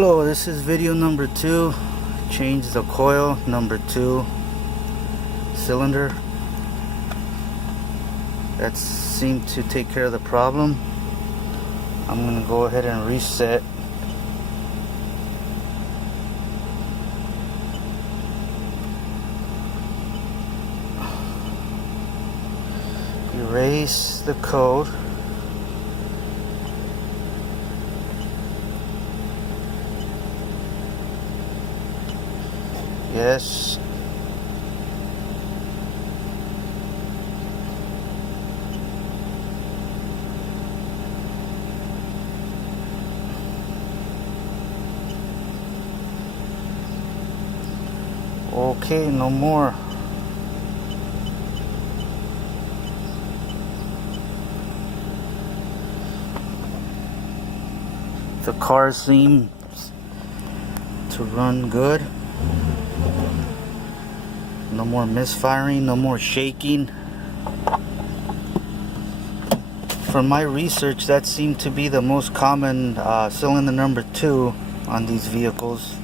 Hello, this is video number 2. Change the coil number 2 cylinder. That seemed to take care of the problem. I'm going to go ahead and reset. Erase the code. Yes. Okay, no more. The car seems to run good. No more misfiring, no more shaking. From my research, that seemed to be the most common cylinder number 2 on these vehicles.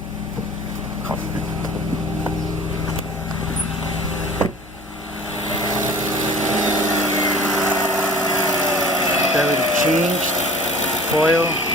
That already changed the coil.